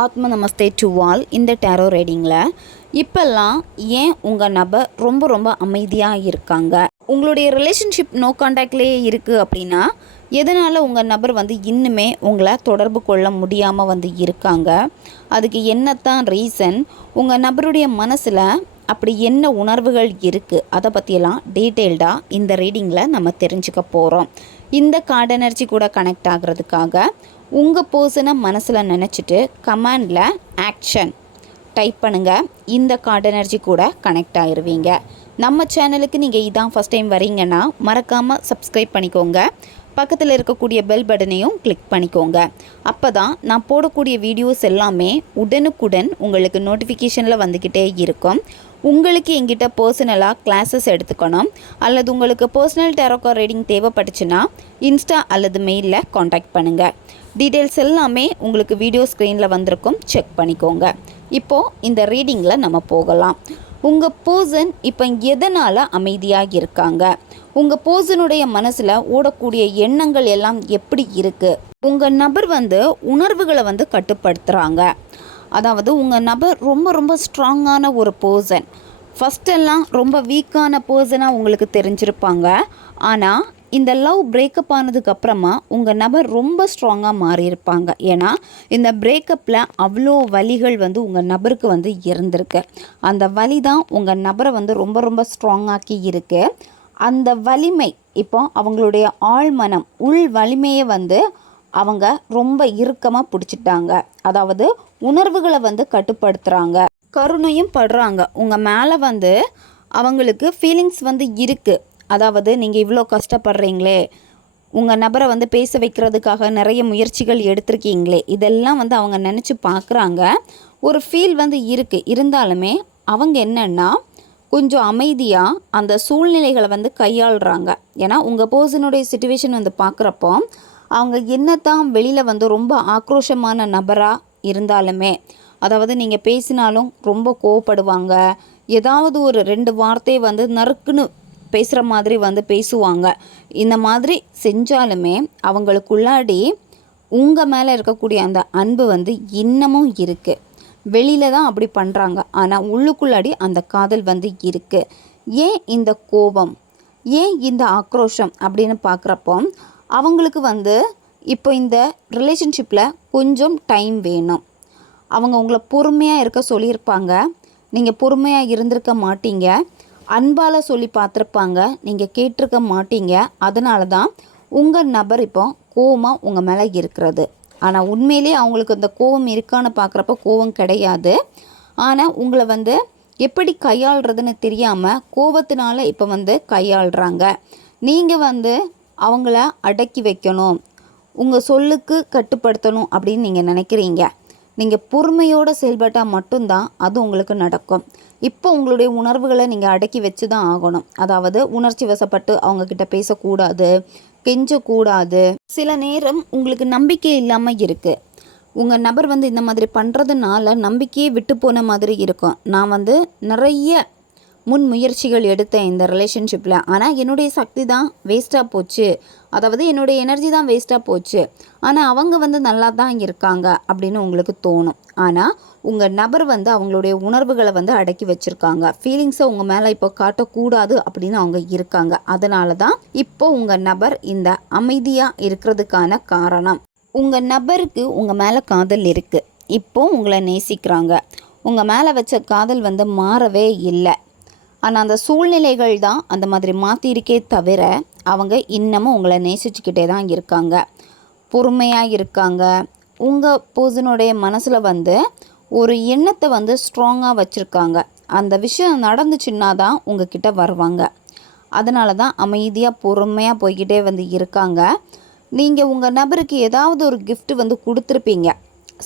ஆத்ம நமஸ்தே to all. இந்த tarot ரீடிங்கில் இப்போல்லாம் ஏன் உங்கள் நபர் ரொம்ப அமைதியாக இருக்காங்க, உங்களுடைய ரிலேஷன்ஷிப் நோ கான்டாக்ட்லேயே இருக்குது அப்படின்னா எதனால் உங்கள் நபர் இன்னுமே உங்களை தொடர்பு கொள்ள முடியாமல் இருக்காங்க, அதுக்கு என்னத்தான் ரீசன், உங்கள் நபருடைய மனசில் அப்படி என்ன உணர்வுகள் இருக்குது, அதை பற்றியெல்லாம் டீட்டெயில்டாக இந்த ரீடிங்கில் நம்ம தெரிஞ்சுக்க போகிறோம். இந்த கார்டு எனர்ஜி கூட கனெக்ட் ஆகிறதுக்காக உங்கள் பர்சனை மனசில் நினச்சிட்டு கமாண்டில் ஆக்ஷன் டைப் பண்ணுங்கள். இந்த கார்டு எனர்ஜி கூட கனெக்ட் ஆகிருவீங்க. நம்ம சேனலுக்கு நீங்கள் இதான் ஃபஸ்ட் டைம் வரீங்கன்னா மறக்காமல் சப்ஸ்கிரைப் பண்ணிக்கோங்க. பக்கத்தில் இருக்கக்கூடிய பெல் பட்டனையும் கிளிக் பண்ணிக்கோங்க. அப்போ தான் நான் போடக்கூடிய வீடியோஸ் எல்லாமே உடனுக்குடன் உங்களுக்கு நோட்டிஃபிகேஷனில் வந்துக்கிட்டே இருக்கும். உங்களுக்கு எங்கிட்ட பர்சனலாக கிளாஸஸ் எடுத்துக்கணும் அல்லது உங்களுக்கு பர்சனல் டேரோ கார்டு ரீடிங் தேவைப்பட்டுச்சுன்னா இன்ஸ்டா அல்லது மெயிலில் காண்டாக்ட் பண்ணுங்கள். டீட்டெயில்ஸ் எல்லாமே உங்களுக்கு வீடியோ ஸ்க்ரீனில் வந்திருக்கும், செக் பண்ணிக்கோங்க. இப்போது இந்த ரீடிங்கில் நம்ம போகலாம். உங்கள் பர்சன் இப்போ எதனால் அமைதியாக இருக்காங்க, உங்கள் பர்சனுடைய மனசில் ஓடக்கூடிய எண்ணங்கள் எல்லாம் எப்படி இருக்குது, உங்கள் நபர் உணர்வுகளை கட்டுப்படுத்துகிறாங்க. அதாவது உங்கள் நபர் ரொம்ப ஸ்ட்ராங்கான ஒரு பர்சன். ஃபஸ்ட்டெல்லாம் ரொம்ப வீக்கான பர்சனாக உங்களுக்கு தெரிஞ்சிருப்பாங்க. ஆனால் இந்த லவ் பிரேக்கப் ஆனதுக்கப்புறமா உங்கள் நபர் ரொம்ப ஸ்ட்ராங்காக மாறியிருப்பாங்க. ஏன்னா இந்த பிரேக்கப்பில் அவ்வளோ வலிகள் உங்கள் நபருக்கு இருந்திருக்கு. அந்த வலி தான் உங்கள் நபரை ரொம்ப ஸ்ட்ராங்காக்கி இருக்குது. அந்த வலிமை இப்போ அவங்களுடைய ஆழ்மனம் உள் வலிமையை அவங்க ரொம்ப இறுக்கமாக பிடிச்சிட்டாங்க. அதாவது உணர்வுகளை கட்டுப்படுத்துகிறாங்க, கருணையும் படுறாங்க. உங்கள் மேலே அவங்களுக்கு ஃபீலிங்ஸ் இருக்குது. அதாவது நீங்கள் இவ்வளோ கஷ்டப்படுறீங்களே, உங்கள் நபரை பேச வைக்கிறதுக்காக நிறைய முயற்சிகள் எடுத்திருக்கீங்களே, இதெல்லாம் அவங்க நினச்சி பார்க்குறாங்க. ஒரு ஃபீல் இருக்குது. இருந்தாலுமே அவங்க என்னென்னா கொஞ்சம் அமைதியாக அந்த சூழ்நிலைகளை கையாளுறாங்க. ஏன்னா உங்கள் பர்சனுடைய சிச்சுவேஷன் பார்க்குறப்போ அவங்க என்னத்தான் வெளியில் ரொம்ப ஆக்ரோஷமான நபராக இருந்தாலுமே, அதாவது நீங்கள் பேசினாலும் ரொம்ப கோவப்படுவாங்க. ஏதாவது ஒரு 2 வார்த்தை நறுக்குன்னு பேசுகிற மாதிரி பேசுவாங்க. இந்த மாதிரி செஞ்சாலுமே அவங்களுக்குள்ளாடி உங்கள் மேலே இருக்கக்கூடிய அந்த அன்பு இன்னமும் இருக்குது. வெளியில் தான் அப்படி பண்ணுறாங்க, ஆனால் உள்ளுக்குள்ளாடி அந்த காதல் இருக்குது. ஏன் இந்த கோபம், ஏன் இந்த ஆக்ரோஷம் அப்படின்னு பார்க்குறப்போ அவங்களுக்கு இப்போ இந்த ரிலேஷன்ஷிப்பில் கொஞ்சம் டைம் வேணும். அவங்க உங்களை பொறுமையாக இருக்க சொல்லியிருப்பாங்க, நீங்கள் பொறுமையாக இருந்திருக்க மாட்டீங்க. அன்பால் சொல்லி பார்த்துருப்பாங்க, நீங்கள் கேட்டிருக்க மாட்டீங்க. அதனால தான் உங்கள் நபர் இப்போ கோவமாக உங்கள் மேலே இருக்கிறது. ஆனால் உண்மையிலே அவங்களுக்கு அந்த கோபம் இருக்கான்னு பார்க்குறப்ப கோபம் கிடையாது. ஆனால் உங்களை எப்படி கையாளுறதுன்னு தெரியாமல் கோபத்தினால இப்போ கையாளுறாங்க. நீங்கள் அவங்கள அடக்கி வைக்கணும், உங்கள் சொல்லுக்கு கட்டுப்படுத்தணும் அப்படின்னு நீங்கள் நினைக்கிறீங்க. நீங்கள் பொறுமையோடு செயல்பட்டால் மட்டும்தான் அது உங்களுக்கு நடக்கும். இப்போ உங்களுடைய உணர்வுகளை நீங்கள் அடக்கி வச்சு தான் ஆகணும். அதாவது உணர்ச்சி வசப்பட்டு அவங்கக்கிட்ட பேசக்கூடாது, கெஞ்சக்கூடாது. சில நேரம் உங்களுக்கு நம்பிக்கை இல்லாமல் இருக்குது. உங்கள் நபர் இந்த மாதிரி பண்ணுறதுனால நம்பிக்கையே விட்டு போன மாதிரி இருக்கும். நான் நிறைய முன் முயற்சிகள் எடுத்தேன் இந்த ரிலேஷன்ஷிப்பில், ஆனால் என்னுடைய சக்தி தான் வேஸ்ட்டாக போச்சு, அதாவது என்னுடைய எனர்ஜி தான் வேஸ்ட்டாக போச்சு. ஆனால் அவங்க நல்லா தான் இருக்காங்க அப்படின்னு உங்களுக்கு தோணும். ஆனால் உங்கள் நபர் அவங்களுடைய உணர்வுகளை அடக்கி வச்சுருக்காங்க. ஃபீலிங்ஸை உங்கள் மேலே இப்போ காட்டக்கூடாது அப்படின்னு அவங்க இருக்காங்க. அதனால தான் இப்போ உங்கள் நபர் இந்த அமைதியாக இருக்கிறதுக்கான காரணம். உங்கள் நபருக்கு உங்கள் மேலே காதல் இருக்குது, இப்போ உங்களை நேசிக்கிறாங்க. உங்கள் மேலே வச்ச காதல் மாறவே இல்லை. ஆனால் அந்த சூழ்நிலைகள் தான் அந்த மாதிரி மாற்றிருக்கே தவிர அவங்க இன்னமும் உங்களை நேசிச்சுக்கிட்டே தான் இருக்காங்க, பொறுமையாக இருக்காங்க. உங்கள் பர்சனுடைய மனசில் ஒரு எண்ணத்தை ஸ்ட்ராங்காக வச்சுருக்காங்க. அந்த விஷயம் நடந்துச்சுன்னா தான் உங்ககிட்ட வருவாங்க. அதனால தான் அமைதியாக பொறுமையாக போய்கிட்டே இருக்காங்க. நீங்கள் உங்கள் நபருக்கு ஏதாவது ஒரு கிஃப்ட் கொடுத்துருப்பீங்க,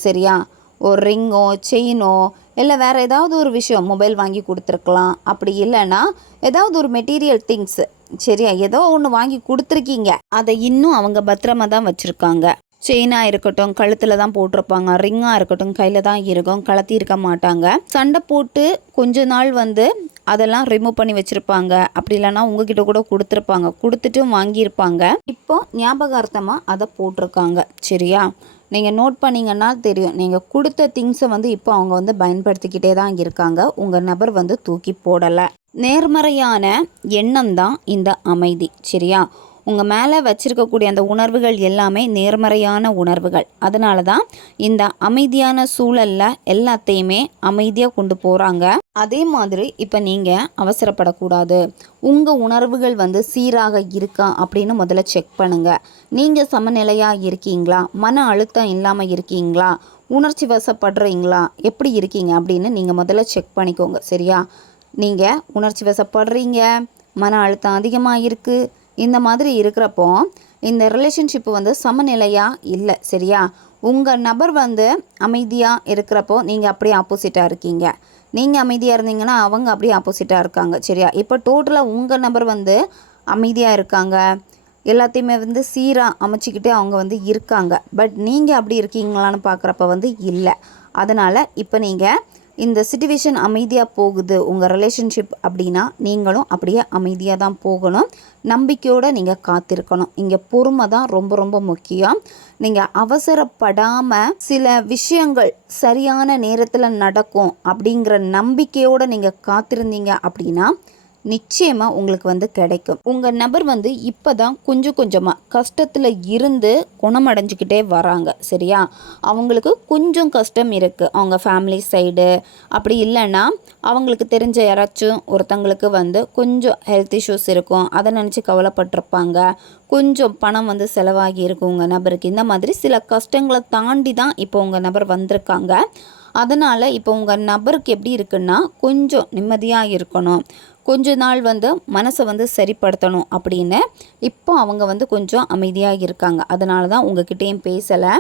சரியா? ஒரு ரிங்கோ செயினோ இல்லை வேறு ஏதாவது ஒரு விஷயம், மொபைல் வாங்கி கொடுத்துருக்கலாம். அப்படி இல்லைன்னா ஏதாவது ஒரு மெட்டீரியல் திங்ஸு, சரியா, ஏதோ ஒன்று வாங்கி கொடுத்துருக்கீங்க. அதை இன்னும் அவங்க பத்திரமா தான் வச்சுருக்காங்க. செயினாக இருக்கட்டும் கழுத்தில் தான் போட்டிருப்பாங்க, ரிங்காக இருக்கட்டும் கையில் தான் இருக்கும், கலத்தி இருக்க மாட்டாங்க. சண்டை போட்டு கொஞ்ச நாள் அதெல்லாம் ரிமூவ் பண்ணி வச்சுருப்பாங்க. அப்படி இல்லைன்னா உங்ககிட்ட கூட கொடுத்துருப்பாங்க, கொடுத்துட்டும் வாங்கியிருப்பாங்க. இப்போ ஞாபகார்த்தமாக அதை போட்டிருக்காங்க, சரியா? நீங்கள் நோட் பண்ணிங்கன்னா தெரியும், நீங்கள் கொடுத்த திங்ஸை வந்து இப்போ அவங்க வந்து பயன்படுத்திக்கிட்டே தான் இருக்காங்க. உங்கள் நபர் வந்து தூக்கி போடலை. நேர்மறையான எண்ணம் தான் இந்த அமைதி. சரியா? உங்கள் மேலே வச்சுருக்கக்கூடிய அந்த உணர்வுகள் எல்லாமே நேர்மறையான உணர்வுகள். அதனால தான் இந்த அமைதியான சூழலில் எல்லாத்தையுமே அமைதியாக கொண்டு போகிறாங்க. அதே மாதிரி இப்போ நீங்கள் அவசரப்படக்கூடாது. உங்கள் உணர்வுகள் வந்து சீராக இருக்கா அப்படின்னு முதல்ல செக் பண்ணுங்கள். நீங்கள் சமநிலையாக இருக்கீங்களா? மன அழுத்தம் இல்லாமல் இருக்கீங்களா? உணர்ச்சி வசப்படுறீங்களா? எப்படி இருக்கீங்க அப்படின்னு நீங்கள் முதல்ல செக் பண்ணிக்கோங்க. சரியா? நீங்கள் உணர்ச்சி வசப்படுறீங்க, மன அழுத்தம் அதிகமாக இருக்குது, இந்த மாதிரி இருக்கிறப்போ இந்த ரிலேஷன்ஷிப்பு வந்து சமநிலையாக இல்லை. சரியா? உங்கள் நபர் வந்து அமைதியாக இருக்கிறப்போ நீங்கள் அப்படியே ஆப்போசிட்டாக இருக்கீங்க. நீங்கள் அமைதியாக இருந்தீங்கன்னா அவங்க அப்படியே ஆப்போசிட்டாக இருக்காங்க. சரியா? இப்போ டோட்டலாக உங்கள் நபர் வந்து அமைதியாக இருக்காங்க, எல்லாத்தையுமே வந்து சீராக அமைச்சிக்கிட்டே அவங்க வந்து இருக்காங்க. பட் நீங்கள் அப்படி இருக்கீங்களான்னு பார்க்குறப்ப வந்து இல்லை. அதனால் இப்போ நீங்கள் இந்த சிச்சுவேஷன் அமைதியாக போகுது உங்கள் ரிலேஷன்ஷிப் அப்படின்னா நீங்களும் அப்படியே அமைதியாக தான் போகணும். நம்பிக்கையோடு நீங்கள் காத்திருக்கணும். இங்கே பொறுமை தான் ரொம்ப ரொம்ப முக்கியம். நீங்கள் அவசரப்படாமல் சில விஷயங்கள் சரியான நேரத்தில் நடக்கும் அப்படிங்கிற நம்பிக்கையோடு நீங்கள் காத்திருந்தீங்க அப்படின்னா நிச்சயமாக உங்களுக்கு வந்து கிடைக்கும். உங்கள் நபர் வந்து இப்போ தான் கொஞ்சம் கொஞ்சமாக கஷ்டத்தில் இருந்து குணமடைஞ்சிக்கிட்டே வராங்க. சரியா? அவங்களுக்கு கொஞ்சம் கஷ்டம் இருக்குது அவங்க ஃபேமிலி சைடு. அப்படி இல்லைன்னா அவங்களுக்கு தெரிஞ்ச யாராச்சும் ஒருத்தங்களுக்கு வந்து கொஞ்சம் ஹெல்த் இஷ்யூஸ் இருக்கும், அதை நினச்சி கவலைப்பட்டிருப்பாங்க. கொஞ்சம் பணம் வந்து செலவாகி இருக்கும் உங்கள் நபருக்கு. இந்த மாதிரி சில கஷ்டங்களை தாண்டி தான் இப்போ உங்கள் நபர் வந்திருக்காங்க. அதனால் இப்போ உங்கள் நபருக்கு எப்படி இருக்குன்னா கொஞ்சம் நிம்மதியாக இருக்கணும், கொஞ்ச நாள் வந்து மனசை வந்து சரிப்படுத்தணும் அப்படின்னு இப்போ அவங்க வந்து கொஞ்சம் அமைதியாக இருக்காங்க. அதனால தான் உங்ககிட்டேயும் பேசலை.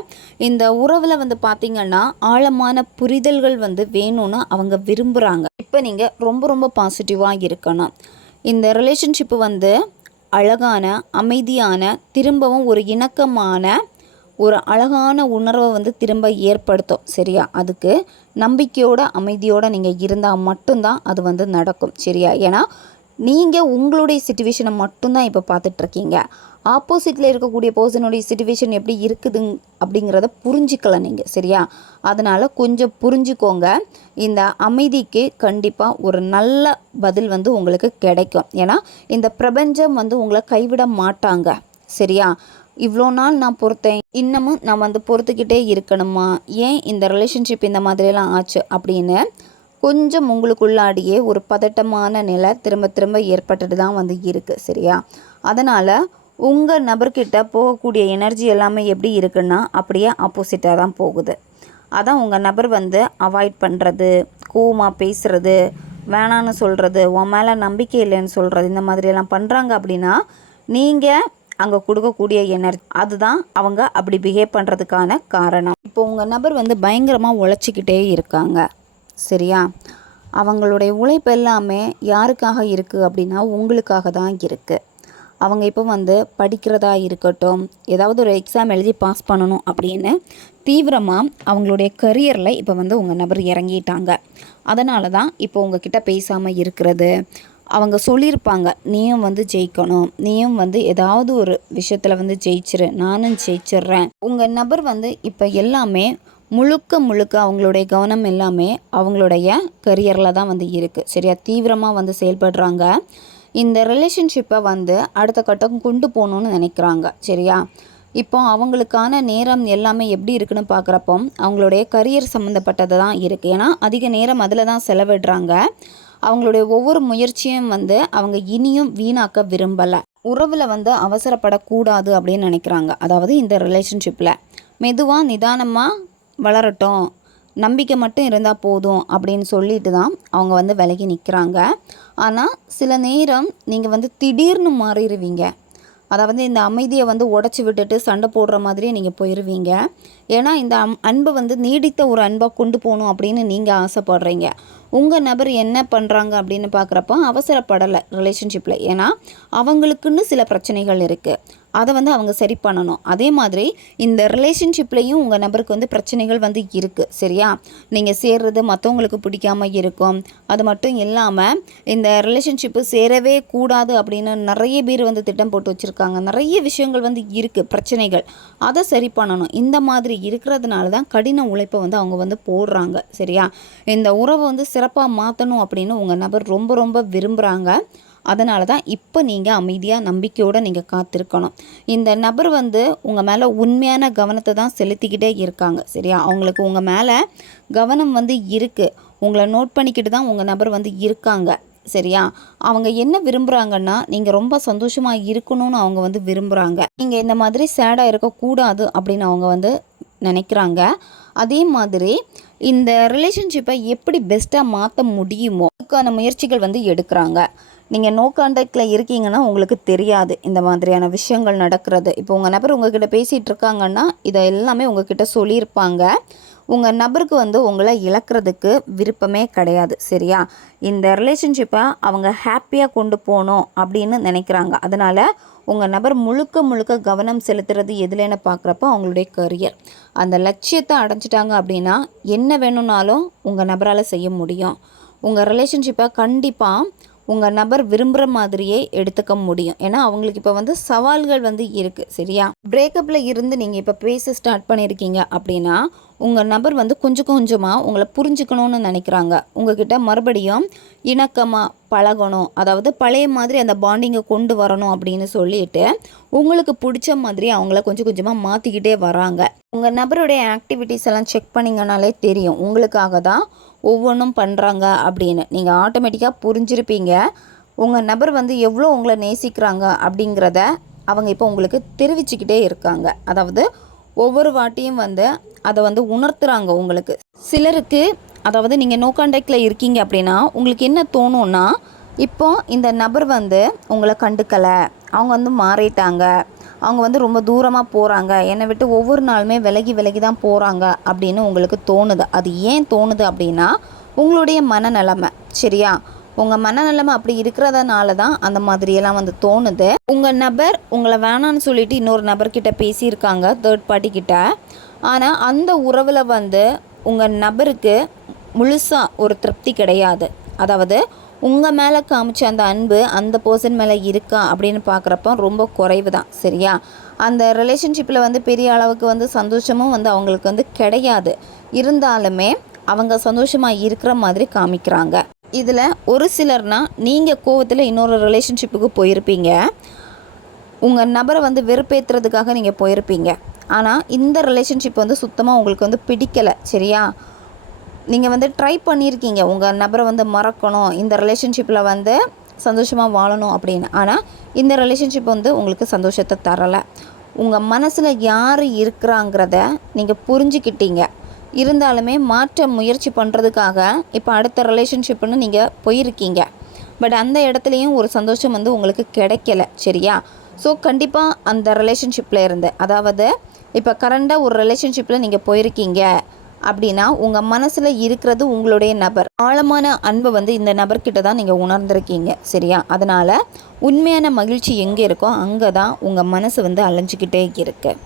இந்த உறவில் வந்து பார்த்திங்கன்னா ஆழமான புரிதல்கள் வந்து வேணும்னு அவங்க விரும்புகிறாங்க. இப்போ நீங்கள் ரொம்ப ரொம்ப பாசிட்டிவாக இருக்கணும். இந்த ரிலேஷன்ஷிப்பு வந்து அழகான, அமைதியான, திரும்பவும் ஒரு இணக்கமான, ஒரு அழகான உணர்வை வந்து திரும்ப ஏற்படுத்தும். சரியா? அதுக்கு நம்பிக்கையோட அமைதியோடு நீங்கள் இருந்தால் மட்டும்தான் அது வந்து நடக்கும். சரியா? ஏன்னா நீங்கள் உங்களுடைய சிச்சுவேஷனை மட்டும்தான் இப்போ பார்த்துட்ருக்கீங்க. ஆப்போசிட்டில் இருக்கக்கூடிய பர்சனுடைய சிச்சுவேஷன் எப்படி இருக்குது அப்படிங்கிறத புரிஞ்சிக்கல நீங்கள். சரியா? அதனால் கொஞ்சம் புரிஞ்சுக்கோங்க. இந்த அமைதிக்கு கண்டிப்பாக ஒரு நல்ல பதில் வந்து உங்களுக்கு கிடைக்கும். ஏன்னா இந்த பிரபஞ்சம் வந்து உங்களை கைவிட மாட்டாங்க. சரியா? இவ்வளோ நாள் நான் பொறுத்தேன், இன்னமும் நான் வந்து பொறுத்துக்கிட்டே இருக்கணுமா, ஏன் இந்த ரிலேஷன்ஷிப் இந்த மாதிரியெல்லாம் ஆச்சு அப்படின்னு கொஞ்சம் உங்களுக்குள்ளாடியே ஒரு பதட்டமான நிலை திரும்ப திரும்ப ஏற்பட்டுட்டு தான் வந்து இருக்குது. சரியா? அதனால் உங்கள் நபர்கிட்ட போகக்கூடிய எனர்ஜி எல்லாமே எப்படி இருக்குன்னா அப்படியே ஆப்போசிட்டாக தான் போகுது. அதான் உங்கள் நபர் வந்து அவாய்ட் பண்ணுறது, கோவமாக பேசுகிறது, வேணான்னு சொல்கிறது, உன் மேலே நம்பிக்கை இல்லைன்னு சொல்கிறது, இந்த மாதிரியெல்லாம் பண்ணுறாங்க. அப்படின்னா நீங்கள் அங்கே கொடுக்கக்கூடிய எனர்ஜி அதுதான் அவங்க அப்படி பிஹேவ் பண்ணுறதுக்கான காரணம். இப்போ உங்கள் நபர் வந்து பயங்கரமாக உழைச்சிக்கிட்டே இருக்காங்க. சரியா? அவங்களுடைய உழைப்பு எல்லாமே யாருக்காக இருக்குது அப்படின்னா உங்களுக்காக தான் இருக்குது. அவங்க இப்போ வந்து படிக்கிறதா இருக்கட்டும், ஏதாவது ஒரு எக்ஸாம் எழுதி பாஸ் பண்ணணும் அப்படின்னு தீவிரமாக அவங்களுடைய கரியரில் இப்போ வந்து உங்கள் நபர் இறங்கிட்டாங்க. அதனால தான் இப்போ உங்ககிட்ட பேசாமல் இருக்கிறது. அவங்க சொல்லியிருப்பாங்க, நீயும் வந்து ஜெயிக்கணும், நீயும் வந்து ஏதாவது ஒரு விஷயத்தில் வந்து ஜெயிச்சிரு, நானும் ஜெயிச்சிட்றேன். உங்கள் நபர் வந்து இப்போ எல்லாமே முழுக்க முழுக்க அவங்களுடைய கவனம் எல்லாமே அவங்களுடைய கரியரில் தான் வந்து இருக்குது. சரியா? தீவிரமாக வந்து செயல்படுறாங்க. இந்த ரிலேஷன்ஷிப்பை வந்து அடுத்த கட்டம் கொண்டு போகணுன்னு நினைக்கிறாங்க. சரியா? இப்போ அவங்களுக்கான நேரம் எல்லாமே எப்படி இருக்குன்னு பார்க்குறப்போ அவங்களுடைய கரியர் சம்மந்தப்பட்டது தான் இருக்குது. ஏன்னா அதிக நேரம் அதில் தான் செலவிடுறாங்க. அவங்களுடைய ஒவ்வொரு முயற்சியும் வந்து அவங்க இனியும் வீணாக்க விரும்பலை. உறவில் வந்து அவசரப்படக்கூடாது அப்படின்னு நினைக்கிறாங்க. அதாவது இந்த ரிலேஷன்ஷிப்பில் மெதுவாக நிதானமாக வளரட்டும், நம்பிக்கை மட்டும் இருந்தால் போதும் அப்படின்னு சொல்லிட்டு தான் அவங்க வந்து விலகி நிற்கிறாங்க. ஆனால் சில நேரம் நீங்கள் வந்து திடீர்னு மாறிடுவீங்க. அதாவது இந்த அமைதியை வந்து உடச்சி விட்டுட்டு சண்டை போடுற மாதிரியே நீங்கள் போயிடுவீங்க. ஏன்னா இந்த அன்பை வந்து நீடித்த ஒரு அன்பாக கொண்டு போகணும் அப்படின்னு நீங்கள் ஆசைப்படுறீங்க. உங்கள் நபர் என்ன பண்ணுறாங்க அப்படின்னு பார்க்குறப்போ அவசரப்படலை ரிலேஷன்ஷிப்பில். ஏன்னா அவங்களுக்குன்னு சில பிரச்சனைகள் இருக்குது. அதை வந்து அவங்க சரி பண்ணணும். அதே மாதிரி இந்த ரிலேஷன்ஷிப்லேயும் உங்கள் நபருக்கு வந்து பிரச்சனைகள் வந்து இருக்குது. சரியா, நீங்கள் சேர்றது மற்றவங்களுக்கு பிடிக்காம இருக்கும். அது மட்டும் இல்லாமல் இந்த ரிலேஷன்ஷிப்பு சேரவே கூடாது அப்படின்னு நிறைய பேர் வந்து திட்டம் போட்டு வச்சுருக்காங்க. நிறைய விஷயங்கள் வந்து இருக்குது, பிரச்சனைகள். அதை சரி பண்ணணும். இந்த மாதிரி இருக்கிறதுனால தான் கடின உழைப்பை வந்து அவங்க வந்து போடுறாங்க. சரியா, இந்த உறவை வந்து சிறப்பாக மாற்றணும் அப்படின்னு உங்கள் நபர் ரொம்ப ரொம்ப விரும்புகிறாங்க. அதனால தான் இப்போ நீங்கள் அமைதியாக நம்பிக்கையோடு நீங்கள் காத்திருக்கணும். இந்த நபர் வந்து உங்கள் மேலே உண்மையான கவனத்தை தான் செலுத்திக்கிட்டே இருக்காங்க. சரியா, அவங்களுக்கு உங்கள் மேலே கவனம் வந்து இருக்குது. உங்களை நோட் பண்ணிக்கிட்டு தான் உங்கள் நபர் வந்து இருக்காங்க. சரியா, அவங்க என்ன விரும்புகிறாங்கன்னா நீங்கள் ரொம்ப சந்தோஷமாக இருக்கணும்னு அவங்க வந்து விரும்புகிறாங்க. நீங்கள் இந்த மாதிரி சேடாக இருக்கக்கூடாது அப்படின்னு அவங்க வந்து நினைக்கிறாங்க. அதே மாதிரி இந்த ரிலேஷன்ஷிப்பை எப்படி பெஸ்ட்டாக மாற்ற முடியுமோ அதுக்கான முயற்சிகள் வந்து எடுக்கிறாங்க. நீங்கள் நோ கான்டாக்டில் இருக்கீங்கன்னா உங்களுக்கு தெரியாது இந்த மாதிரியான விஷயங்கள் நடக்கிறது. இப்போ உங்கள் நபர் உங்ககிட்ட பேசிகிட்டு இருக்காங்கன்னா இதை எல்லாமே உங்ககிட்ட சொல்லியிருப்பாங்க. உங்கள் நபருக்கு வந்து உங்களை இழக்கிறதுக்கு விருப்பமே கிடையாது. சரியா, இந்த ரிலேஷன்ஷிப்பை அவங்க ஹாப்பியாக கொண்டு போகணும் அப்படின்னு நினைக்கிறாங்க. அதனால் உங்கள் நபர் முழுக்க முழுக்க கவனம் செலுத்துறது எதுலன்னு பார்க்குறப்ப அவங்களுடைய கரியர். அந்த லட்சியத்தை அடைஞ்சிட்டாங்க அப்படின்னா என்ன வேணும்னாலும் உங்கள் நபரால் செய்ய முடியும். உங்கள் ரிலேஷன்ஷிப்பை கண்டிப்பாக உங்கள் நபர் விரும்புகிற மாதிரியே எடுத்துக்க முடியும். ஏன்னா அவங்களுக்கு இப்போ வந்து சவால்கள் வந்து இருக்குது. சரியா, பிரேக்கப்பில் இருந்து நீங்கள் இப்போ பேச ஸ்டார்ட் பண்ணியிருக்கீங்க அப்படின்னா உங்கள் நபர் வந்து கொஞ்சம் கொஞ்சமாக உங்களை புரிஞ்சுக்கணும்னு நினைக்கிறாங்க. உங்ககிட்ட மறுபடியும் இணக்கமாக பழகணும், அதாவது பழைய மாதிரி அந்த பாண்டிங்கை கொண்டு வரணும் அப்படின்னு சொல்லிட்டு உங்களுக்கு பிடிச்ச மாதிரி அவங்கள கொஞ்சம் கொஞ்சமாக மாற்றிக்கிட்டே வராங்க. உங்கள் நபருடைய ஆக்டிவிட்டீஸ் எல்லாம் செக் பண்ணிங்கனாலே தெரியும் உங்களுக்காக தான் ஒவ்வொன்றும் பண்ணுறாங்க அப்படின்னு. நீங்கள் ஆட்டோமேட்டிக்காக புரிஞ்சிருப்பீங்க உங்கள் நபர் வந்து எவ்வளோ உங்களை நேசிக்கிறாங்க அப்படிங்கிறத அவங்க இப்போ உங்களுக்கு தெரிவிச்சுக்கிட்டே இருக்காங்க. அதாவது ஒவ்வொரு வாட்டியும் வந்து அதை வந்து உணர்த்துறாங்க உங்களுக்கு. சிலருக்கு அதாவது நீங்கள் நோ கான்டாக்டில் இருக்கீங்க அப்படின்னா உங்களுக்கு என்ன தோணும்னா, இப்போ இந்த நபர் வந்து உங்களை கண்டுக்கலை, அவங்க வந்து மாறிட்டாங்க, அவங்க வந்து ரொம்ப தூரமாக போகிறாங்க, என்னை விட்டு ஒவ்வொரு நாளுமே விலகி விலகி தான் போகிறாங்க அப்படின்னு உங்களுக்கு தோணுது. அது ஏன் தோணுது அப்படின்னா உங்களுடைய மனநிலைமை. சரியா, உங்கள் மனநிலைமை அப்படி இருக்கிறதுனால தான் அந்த மாதிரியெல்லாம் வந்து தோணுது. உங்கள் நபர் உங்களை வேணான்னு சொல்லிட்டு இன்னொரு நபர்கிட்ட பேசியிருக்காங்க, தேர்ட் பார்ட்டி கிட்ட. ஆனால் அந்த உறவில் வந்து உங்கள் நபருக்கு முழுசாக ஒரு திருப்தி கிடையாது. அதாவது உங்கள் மேலே காமிச்ச அந்த அன்பு அந்த பர்சன் மேலே இருக்கா அப்படின்னு பார்க்குறப்ப ரொம்ப குறைவு தான். சரியா, அந்த ரிலேஷன்ஷிப்பில் வந்து பெரிய அளவுக்கு வந்து சந்தோஷமும் வந்து அவங்களுக்கு வந்து கிடையாது. இருந்தாலுமே அவங்க சந்தோஷமாக இருக்கிற மாதிரி காமிக்கிறாங்க. இதில் ஒரு சிலர்னா நீங்கள் கோவத்தில் இன்னொரு ரிலேஷன்ஷிப்புக்கு போயிருப்பீங்க, உங்கள் நபரை வந்து வெறுப்பேற்றுறதுக்காக நீங்கள் போயிருப்பீங்க. ஆனால் இந்த ரிலேஷன்ஷிப் வந்து சுத்தமாக உங்களுக்கு வந்து பிடிக்கலை. சரியா, நீங்கள் வந்து ட்ரை பண்ணியிருக்கீங்க உங்கள் நபரை வந்து மறக்கணும், இந்த ரிலேஷன்ஷிப்பில் வந்து சந்தோஷமாக வாழணும் அப்படின்னு. ஆனால் இந்த ரிலேஷன்ஷிப் வந்து உங்களுக்கு சந்தோஷத்தை தரலை. உங்கள் மனசில் யார் இருக்கிறாங்கிறத நீங்கள் புரிஞ்சுக்கிட்டீங்க. இருந்தாலுமே மாற்ற முயற்சி பண்ணுறதுக்காக இப்போ அடுத்த ரிலேஷன்ஷிப்புன்னு நீங்கள் போயிருக்கீங்க. பட் அந்த இடத்துலையும் ஒரு சந்தோஷம் வந்து உங்களுக்கு கிடைக்கல. சரியா, ஸோ கண்டிப்பாக அந்த ரிலேஷன்ஷிப்பில் இருந்து, அதாவது இப்போ கரண்டாக ஒரு ரிலேஷன்ஷிப்பில் நீங்கள் போயிருக்கீங்க அப்படின்னா உங்கள் மனசில் இருக்கிறது உங்களுடைய நபர். ஆழமான அன்பை வந்து இந்த நபர்கிட்ட தான் நீங்கள் உணர்ந்திருக்கீங்க. சரியா, அதனால் உண்மையான மகிழ்ச்சி எங்கே இருக்கோ அங்கே தான் உங்கள் மனசு வந்து அலைஞ்சிக்கிட்டே இருக்குது.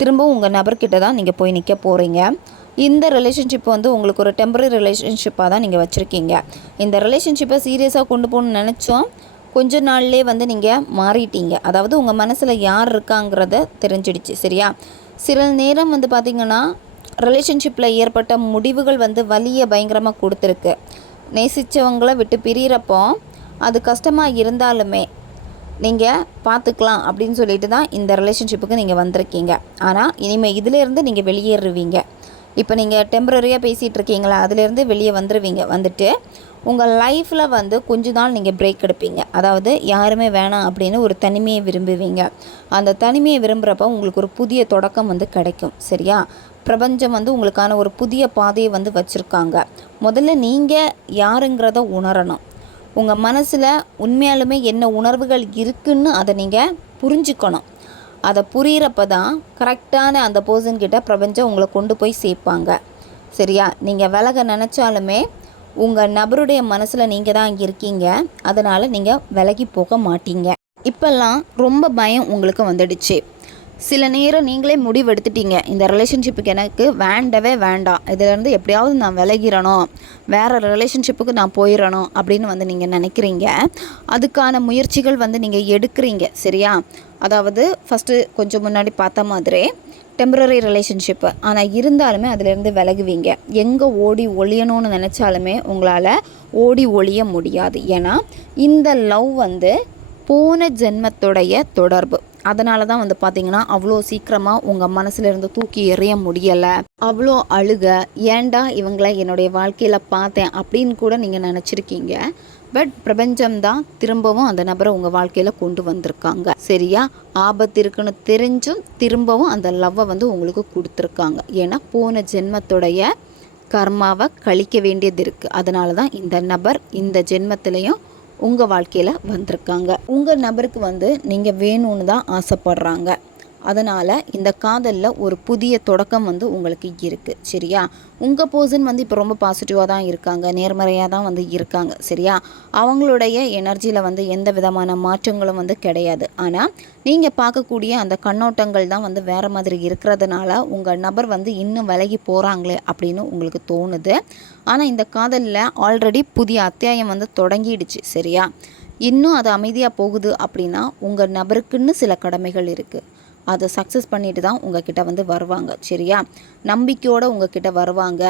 திரும்பவும் உங்கள் நபர்கிட்ட தான் நீங்கள் போய் நிற்க போகிறீங்க. இந்த ரிலேஷன்ஷிப் வந்து உங்களுக்கு ஒரு டெம்பரரி ரிலேஷன்ஷிப்பாக தான் நீங்கள் வச்சுருக்கீங்க. இந்த ரிலேஷன்ஷிப்பை சீரியஸாக கொண்டு போகணுன்னு நினச்சோம், கொஞ்ச நாள்லே வந்து நீங்கள் மாறிட்டீங்க. அதாவது உங்கள் மனசில் யார் இருக்காங்கிறத தெரிஞ்சிடுச்சு. சரியா, சில நேரம் வந்து பார்த்திங்கன்னா ரிலேஷன்ஷிப்பில் ஏற்பட்ட முடிவுகள் வந்து வலியை பயங்கரமாக கொடுத்துருக்கு. நேசித்தவங்களை விட்டு பிரிகிறப்போ அது கஷ்டமாக இருந்தாலுமே நீங்கள் பார்த்துக்கலாம் அப்படின்னு சொல்லிட்டு தான் இந்த ரிலேஷன்ஷிப்புக்கு நீங்கள் வந்திருக்கீங்க. ஆனால் இனிமேல் இதிலேருந்து நீங்கள் வெளியேறுவீங்க. இப்போ நீங்கள் டெம்பரரியாக பேசிகிட்டு இருக்கீங்களா, அதிலேருந்து வெளியே வந்துடுவீங்க. வந்துட்டு உங்கள் லைஃப்பில் வந்து கொஞ்ச நாள் நீங்கள் பிரேக் எடுப்பீங்க. அதாவது யாருமே வேணாம் அப்படின்னு ஒரு தனிமையை விரும்புவீங்க. அந்த தனிமையை விரும்புகிறப்ப உங்களுக்கு ஒரு புதிய தொடக்கம் வந்து கிடைக்கும். சரியா, பிரபஞ்சம் வந்து உங்களுக்கான ஒரு புதிய பாதையை வந்து வச்சுருக்காங்க. முதல்ல நீங்கள் யாருங்கிறத உணரணும். உங்கள் மனசில் உண்மையாலுமே என்ன உணர்வுகள் இருக்குன்னு அதை நீங்கள் புரிஞ்சுக்கணும். அதை புரிகிறப்ப தான் கரெக்டான அந்த பர்சன்கிட்ட பிரபஞ்சம் உங்களை கொண்டு போய் சேர்ப்பாங்க. சரியா, நீங்கள் விலக நினச்சாலுமே உங்கள் நபருடைய மனசில் நீங்கள் தான் இருக்கீங்க. அதனால் நீங்கள் விலகி போக மாட்டீங்க. இப்போல்லாம் ரொம்ப பயம் உங்களுக்கு வந்துடுச்சு. சில நேரம் நீங்களே முடிவெடுத்துட்டீங்க, இந்த ரிலேஷன்ஷிப்புக்கு எனக்கு வேண்டவே வேண்டாம், இதிலேருந்து எப்படியாவது நான் விலகிறணும், வேறு ரிலேஷன்ஷிப்புக்கு நான் போயிடணும் அப்படின்னு வந்து நீங்கள் நினைக்கிறீங்க. அதுக்கான முயற்சிகள் வந்து நீங்கள் எடுக்கிறீங்க, சரியா? அதாவது ஃபஸ்ட்டு கொஞ்சம் முன்னாடி பார்த்த மாதிரி டெம்பரரி ரிலேஷன்ஷிப்பு, ஆனால் இருந்தாலுமே அதிலேருந்து விலகுவீங்க. எங்கே ஓடி ஒளியணும்னு நினச்சாலுமே உங்களால் ஓடி ஒளிய முடியாது. ஏன்னா இந்த லவ் வந்து போன ஜென்மத்துடைய தொடர்பு. அதனால தான் வந்து பார்த்திங்கன்னா அவ்வளோ சீக்கிரமாக உங்கள் மனசுலேருந்து தூக்கி எறிய முடியலை. அவ்வளோ அழுக, ஏன்டா இவங்கள என்னுடைய வாழ்க்கையில் பார்த்தேன் அப்படின்னு கூட நீங்கள் நினச்சிருக்கீங்க. பட் பிரபஞ்சம்தான் திரும்பவும் அந்த நபரை உங்கள் வாழ்க்கையில் கொண்டு வந்திருக்காங்க, சரியா? ஆபத்து இருக்குன்னு தெரிஞ்சும் திரும்பவும் அந்த லவ்வை வந்து உங்களுக்கு கொடுத்துருக்காங்க. ஏன்னா போன ஜென்மத்துடைய கர்மாவை கழிக்க வேண்டியது இருக்குது. அதனால தான் இந்த நபர் இந்த ஜென்மத்திலையும் உங்கள் வாழ்க்கையில் வந்திருக்காங்க. உங்கள் நபருக்கு வந்து நீங்கள் வேணும்னு தான் ஆசைப்படுறாங்க. அதனால் இந்த காதலில் ஒரு புதிய தொடக்கம் வந்து உங்களுக்கு இருக்குது, சரியா? உங்கள் பர்சன் வந்து இப்போ ரொம்ப பாசிட்டிவாக தான் இருக்காங்க, நேர்மறையாக தான் வந்து இருக்காங்க, சரியா? அவங்களுடைய எனர்ஜியில் வந்து எந்த விதமான மாற்றங்களும் வந்து கிடையாது. ஆனால் நீங்கள் பார்க்கக்கூடிய அந்த கண்ணோட்டங்கள் தான் வந்து வேறு மாதிரி இருக்கிறதுனால உங்கள் நபர் வந்து இன்னும் விலகி போகிறாங்களே அப்படின்னு உங்களுக்கு தோணுது. ஆனால் இந்த காதலில் ஆல்ரெடி புதிய அத்தியாயம் வந்து தொடங்கிடுச்சு, சரியா? இன்னும் அது அமைதியாக போகுது அப்படின்னா உங்கள் நபருக்குன்னு சில கடமைகள் இருக்குது. அதை சக்ஸஸ் பண்ணிட்டு தான் உங்ககிட்ட வந்து வருவாங்க, சரியா? நம்பிக்கையோடு உங்ககிட்ட வருவாங்க.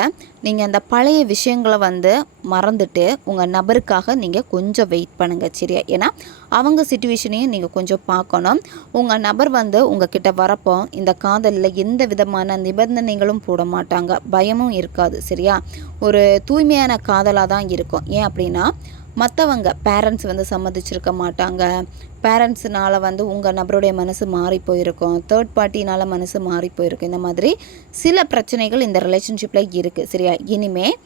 நீங்கள் அந்த பழைய விஷயங்களை வந்து மறந்துட்டு உங்கள் நபருக்காக நீங்கள் கொஞ்சம் வெயிட் பண்ணுங்கள், சரியா? ஏன்னா அவங்க சிச்சுவேஷனையும் நீங்கள் கொஞ்சம் பார்க்கணும். உங்கள் நபர் வந்து உங்ககிட்ட வரப்போ இந்த காதலில் எந்த விதமான நிபந்தனைகளும் போட மாட்டாங்க, பயமும் இருக்காது, சரியா? ஒரு தூய்மையான காதலாக தான் இருக்கும். ஏன் அப்படின்னா மற்றவங்க பேரண்ட்ஸ் வந்து சம்மதிச்சிருக்க மாட்டாங்க. பேரண்ட்ஸுனால் வந்து உங்கள் நபருடைய மனசு மாறி போயிருக்கும், தேர்ட் பார்ட்டினால் மனசு மாறி போயிருக்கும். இந்த மாதிரி சில பிரச்சனைகள் இந்த ரிலேஷன்ஷிப்பில் இருக்குது, சரியா? இனிமேல்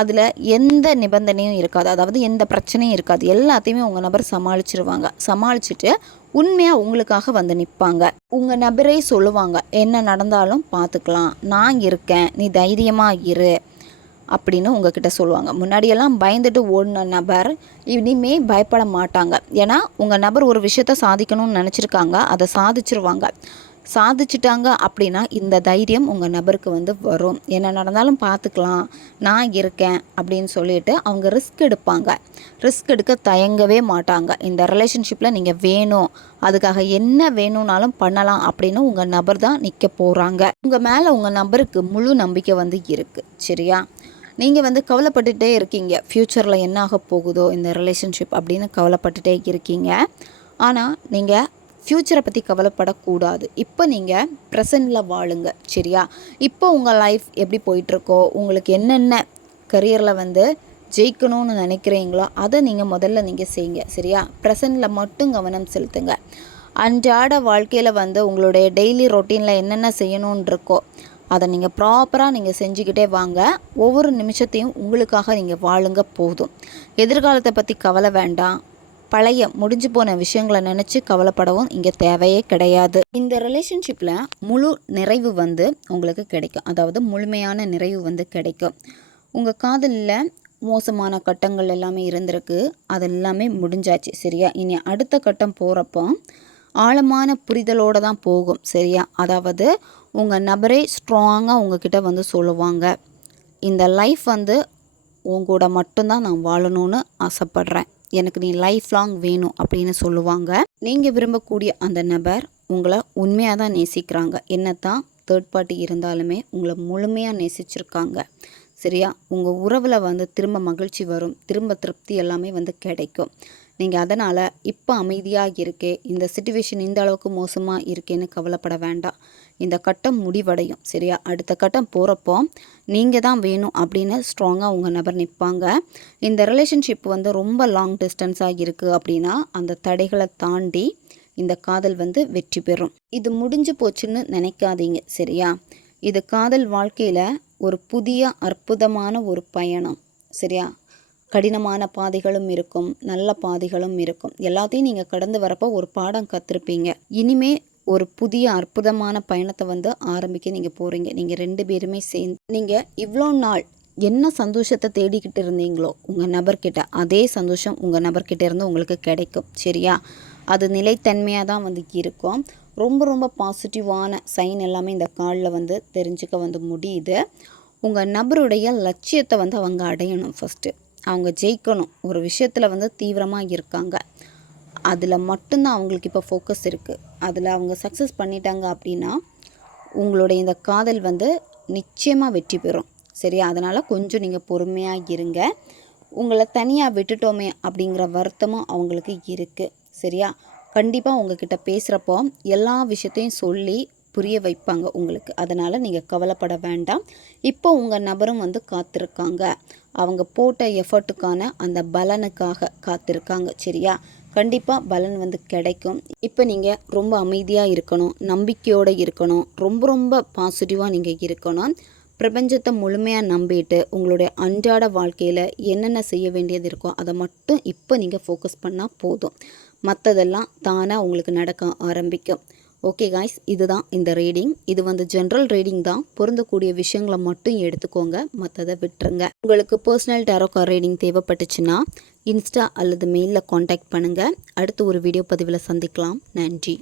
அதில் எந்த நிபந்தனையும் இருக்காது, அதாவது எந்த பிரச்சனையும் இருக்காது. எல்லாத்தையுமே உங்கள் நபர் சமாளிச்சிருவாங்க. சமாளிச்சுட்டு உண்மையாக உங்களுக்காக வந்து நிற்பாங்க. உங்கள் நபரே சொல்லுவாங்க, என்ன நடந்தாலும் பார்த்துக்கலாம், நான் இருக்கேன், நீ தைரியமாக இரு அப்படின்னு உங்ககிட்ட சொல்லுவாங்க. முன்னாடியெல்லாம் பயந்துட்டு ஓடின நபர் இனிமே பயப்பட மாட்டாங்க. ஏன்னா உங்கள் நபர் ஒரு விஷயத்த சாதிக்கணும்னு நினச்சிருக்காங்க, அதை சாதிச்சிட்டாங்க அப்படின்னா இந்த தைரியம் உங்கள் நபருக்கு வந்து வரும். என்ன நடந்தாலும் பார்த்துக்கலாம், நான் இருக்கேன் அப்படின்னு சொல்லிட்டு அவங்க ரிஸ்க் எடுப்பாங்க. ரிஸ்க் எடுக்க தயங்கவே மாட்டாங்க. இந்த ரிலேஷன்ஷிப்பில் நீங்கள் வேணும், அதுக்காக என்ன வேணும்னாலும் பண்ணலாம் அப்படின்னு உங்கள் நபர் தான் நிற்க போகிறாங்க. உங்கள் மேலே உங்கள் நபருக்கு முழு நம்பிக்கை வந்து இருக்குது, சரியா? நீங்கள் வந்து கவலைப்பட்டுகிட்டே இருக்கீங்க, ஃப்யூச்சரில் என்ன ஆக போகுதோ இந்த ரிலேஷன்ஷிப் அப்படின்னு கவலைப்பட்டுட்டே இருக்கீங்க. ஆனால் நீங்கள் ஃப்யூச்சரை பற்றி கவலைப்படக்கூடாது. இப்போ நீங்கள் ப்ரெசண்டில் வாழுங்க, சரியா? இப்போ உங்கள் லைஃப் எப்படி போயிட்டுருக்கோ, உங்களுக்கு என்னென்ன கரியரில் வந்து ஜெயிக்கணும்னு நினைக்கிறீங்களோ அதை நீங்கள் முதல்ல நீங்கள் செய்யுங்க, சரியா? ப்ரெசண்டில் மட்டும் கவனம் செலுத்துங்க. அன்றாட வாழ்க்கையில் வந்து உங்களுடைய டெய்லி ரொட்டீனில் என்னென்ன செய்யணுன்னு இருக்கோ அதை நீங்கள் ப்ராப்பராக நீங்கள் செஞ்சுக்கிட்டே வாங்க. ஒவ்வொரு நிமிஷத்தையும் உங்களுக்காக நீங்கள் வாழுங்க, போதும். எதிர்காலத்தை பற்றி கவலை வேண்டாம். பழைய முடிஞ்சு போன விஷயங்களை நினச்சி கவலைப்படவும் இங்கே தேவையே கிடையாது. இந்த ரிலேஷன்ஷிப்பில் முழு நிறைவு வந்து உங்களுக்கு கிடைக்கும், அதாவது முழுமையான நிறைவு வந்து கிடைக்கும். உங்கள் காதலில் மோசமான கட்டங்கள் எல்லாமே இருந்திருக்கு, அது எல்லாமே முடிஞ்சாச்சு, சரியா? இனி அடுத்த கட்டம் போகிறப்போ ஆழமான புரிதலோடு தான் போகும், சரியா? அதாவது உங்கள் நபரே ஸ்ட்ராங்காக உங்ககிட்ட வந்து சொல்லுவாங்க, இந்த லைஃப் வந்து உங்கூட மட்டும்தான் நான் வாழணும்னு ஆசைப்பட்றேன், எனக்கு நீ லைஃப் லாங் வேணும் அப்படின்னு சொல்லுவாங்க. நீங்கள் விரும்பக்கூடிய அந்த நபர் உங்களை உண்மையாக தான் நேசிக்கிறாங்க. என்னத்தான் தேர்ட் பார்ட்டி இருந்தாலுமே உங்களை முழுமையாக நேசிச்சிருக்காங்க, சரியா? உங்கள் உறவில் வந்து திரும்ப மகிழ்ச்சி வரும், திரும்ப திருப்தி எல்லாமே வந்து கிடைக்கும். நீங்கள் அதனால் இப்போ அமைதியாக இருக்கே, இந்த சிச்சுவேஷன் இந்த அளவுக்கு மோசமாக இருக்கேன்னு கவலைப்பட வேண்டாம். இந்த கட்டம் முடிவடையும், சரியா? அடுத்த கட்டம் போகிறப்போ நீங்கள் தான் வேணும் அப்படின்னு ஸ்ட்ராங்காக உங்கள் நபர் நிற்பாங்க. இந்த ரிலேஷன்ஷிப் வந்து ரொம்ப லாங் டிஸ்டன்ஸாக இருக்குது அப்படின்னா அந்த தடைகளை தாண்டி இந்த காதல் வந்து வெற்றி பெறும். இது முடிஞ்சு போச்சுன்னு நினைக்காதீங்க, சரியா? இது காதல் வாழ்க்கையில் ஒரு புதிய அற்புதமான ஒரு பயணம், சரியா? கடினமான பாதைகளும் இருக்கும், நல்ல பாதைகளும் இருக்கும். எல்லாத்தையும் நீங்கள் கடந்து வரப்போ ஒரு பாடம் கற்றுருப்பீங்க. இனிமே ஒரு புதிய அற்புதமான பயணத்தை வந்து ஆரம்பிக்க நீங்கள் போகிறீங்க. நீங்கள் 2 பேருமே சேர்ந்து நீங்கள் இவ்வளோ நாள் என்ன சந்தோஷத்தை தேடிக்கிட்டு இருந்தீங்களோ உங்கள் நபர்கிட்ட, அதே சந்தோஷம் உங்கள் நபர்கிட்ட இருந்து உங்களுக்கு கிடைக்கும், சரியா? அது நிலைத்தன்மையாக தான் வந்து இருக்கும். ரொம்ப ரொம்ப பாசிட்டிவான சைன் எல்லாமே இந்த காலில் வந்து தெரிஞ்சுக்க வந்து முடியுது. உங்கள் நபருடைய லட்சியத்தை வந்து அவங்க அடையணும். ஃபஸ்ட்டு அவங்க ஜெயிக்கணும். ஒரு விஷயத்தில் வந்து தீவிரமாக இருக்காங்க. அதில் மட்டும்தான் அவங்களுக்கு இப்போ ஃபோக்கஸ் இருக்குது. அதில் அவங்க சக்ஸஸ் பண்ணிட்டாங்க அப்படின்னா உங்களுடைய இந்த காதல் வந்து நிச்சயமாக வெற்றி பெறும். சரியா? அதனால் கொஞ்சம் நீங்கள் பொறுமையாக இருங்க. உங்களை தனியாக விட்டுட்டோமே அப்படிங்கிற வருத்தமும் அவங்களுக்கு இருக்குது. சரியா? கண்டிப்பாக உங்ககிட்ட பேசுகிறப்போ எல்லா விஷயத்தையும் சொல்லி புரிய வைப்பாங்க உங்களுக்கு. அதனால் நீங்கள் கவலைப்பட வேண்டாம். இப்போ உங்கள் நபரும் வந்து காத்திருக்காங்க. அவங்க போட்ட எஃபர்ட்டுக்கான அந்த பலனுக்காக காத்திருக்காங்க. சரியா? கண்டிப்பாக பலன் வந்து கிடைக்கும். இப்போ நீங்கள் ரொம்ப அமைதியாக இருக்கணும், நம்பிக்கையோடு இருக்கணும், ரொம்ப ரொம்ப பாசிட்டிவாக நீங்கள் இருக்கணும். பிரபஞ்சத்தை முழுமையாக நம்பிட்டு உங்களுடைய அன்றாட வாழ்க்கையில் என்னென்ன செய்ய வேண்டியது இருக்கோ அதை மட்டும் இப்போ நீங்கள் ஃபோக்கஸ் பண்ணால் போதும். மற்றதெல்லாம் தானாக உங்களுக்கு நடக்க ஆரம்பிக்கும். ஓகே காய்ஸ், இதுதான் இந்த ரீடிங். இது வந்து ஜென்ரல் ரீடிங் தான். பொருந்தக்கூடிய விஷயங்களை மட்டும் எடுத்துக்கோங்க, மற்றதை விட்டுருங்க. உங்களுக்கு பர்சனல் டாரோ கார்ட் ரீடிங் தேவைப்பட்டுச்சுன்னா இன்ஸ்டா அல்லது மெயிலில் காண்டாக்ட் பண்ணுங்கள். அடுத்து ஒரு வீடியோ பதிவில் சந்திக்கலாம். நன்றி.